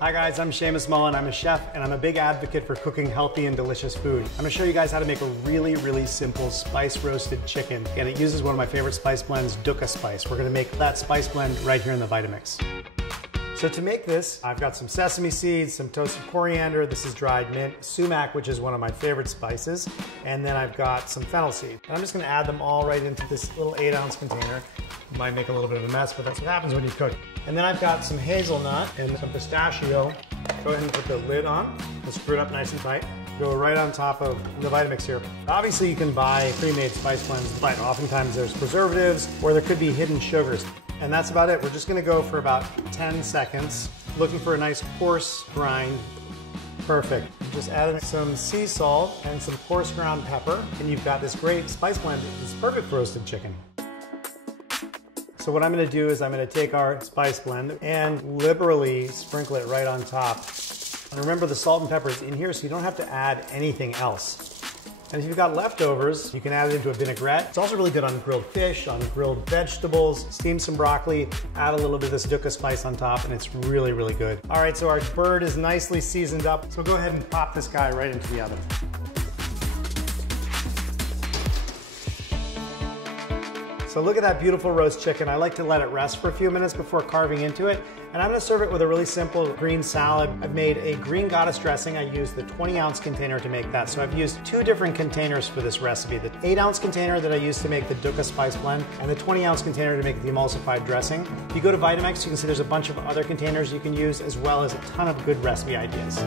Hi guys, I'm Seamus Mullen. I'm a chef and I'm a big advocate for cooking healthy and delicious food. I'm gonna show you guys how to make a really simple spice roasted chicken. And it uses one of my favorite spice blends, Dukka spice. We're gonna make that spice blend right here in the Vitamix. So to make this, I've got some sesame seeds, some toasted coriander, this is dried mint, sumac, which is one of my favorite spices, and then I've got some fennel seed. And I'm just gonna add them all right into this little 8-ounce container. It might make a little bit of a mess, but that's what happens when you cook. And then I've got some hazelnut and some pistachio. Go ahead and put the lid on. We'll screw it up nice and tight. Go right on top of the Vitamix here. Obviously you can buy pre-made spice blends, but oftentimes there's preservatives or there could be hidden sugars. And that's about it. We're just gonna go for about 10 seconds, looking for a nice coarse grind. Perfect. Just add some sea salt and some coarse ground pepper, and you've got this great spice blend. It's perfect for roasted chicken. So what I'm gonna do is I'm gonna take our spice blend and liberally sprinkle it right on top. And remember, the salt and pepper is in here, so you don't have to add anything else. And if you've got leftovers, you can add it into a vinaigrette. It's also really good on grilled fish, on grilled vegetables. Steam some broccoli, add a little bit of this Dukka spice on top, and it's really good. All right, so our bird is nicely seasoned up. So go ahead and pop this guy right into the oven. So look at that beautiful roast chicken. I like to let it rest for a few minutes before carving into it. And I'm gonna serve it with a really simple green salad. I've made a green goddess dressing. I used the 20-ounce container to make that. So I've used 2 different containers for this recipe. The 8-ounce container that I used to make the Dukka spice blend, and the 20-ounce container to make the emulsified dressing. If you go to Vitamix, you can see there's a bunch of other containers you can use, as well as a ton of good recipe ideas.